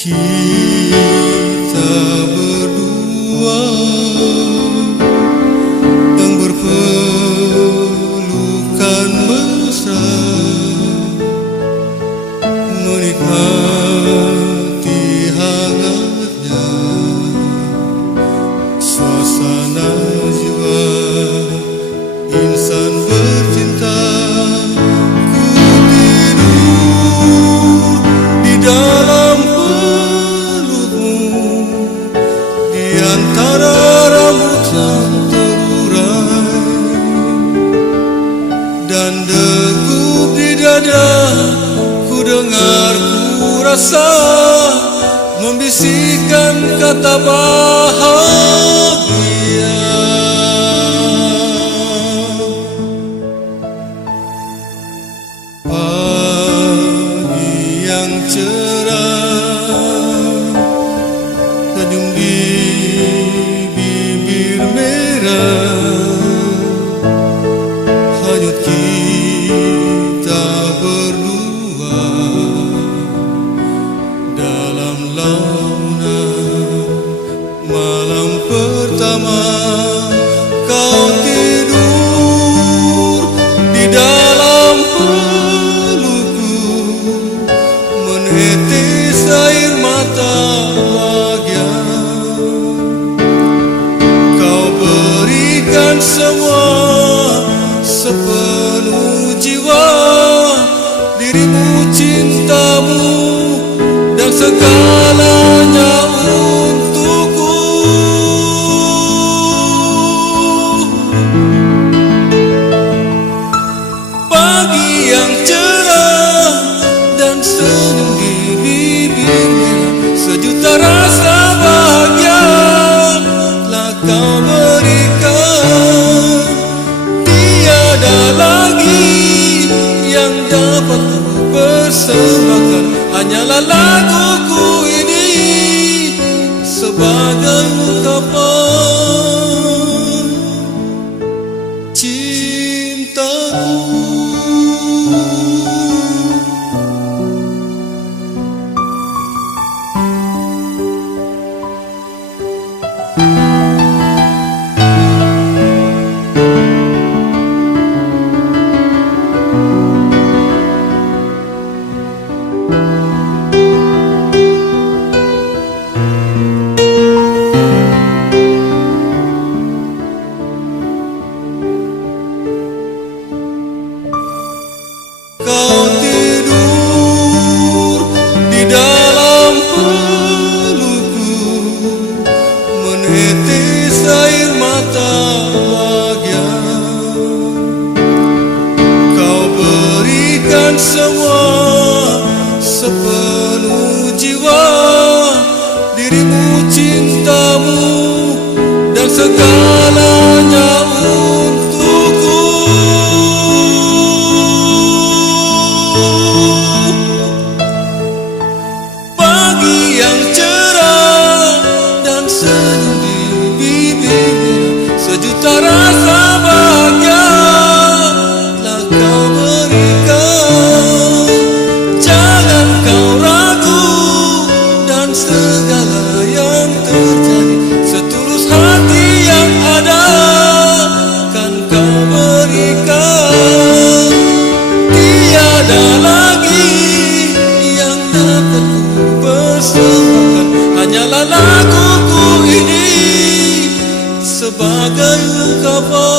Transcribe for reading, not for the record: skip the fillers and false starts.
Kita berdua yang berpelukan mesra, menikmati hangatnya suasana jiwa insan bercinta. Ku tidur di dalam antara rambut yang terurai dan degup di dada, ku dengar, ku rasa membisikkan kata bahagia. Pagi yang cerah senyum di bibir merah, hanyut kita berdua dalam launan malam pertama. Kau tidur di dalam pelukku, menetes air mata bahagia. Kau berikan semua sepenuh jiwa, dirimu, cintamu, dan segalanya untukku. Pagi yang cerah dan senyum di bibirnya, sejuta rasa bahagia telah kau berikan. Tiada lagi yang dapat ku persembahkan, hanyalah laguku ini sebagai ungkapan cintaku. Kau tidur di dalam pelukku, menetes air mata bahagia. Kau berikan semua sepenuh jiwa, dirimu, cintamu, dan segalanya untukku. Pagi yang cerah dan senyum di bibirnya, sejuta rasa bahagia telah kau berikan. Jangan kau ragu dan segala yang terjadi, setulus hati yang ada kan kau berikan. Tiada lagi yang dapat ku persembahkan, hanyalah laguku ini sebagai ungkapan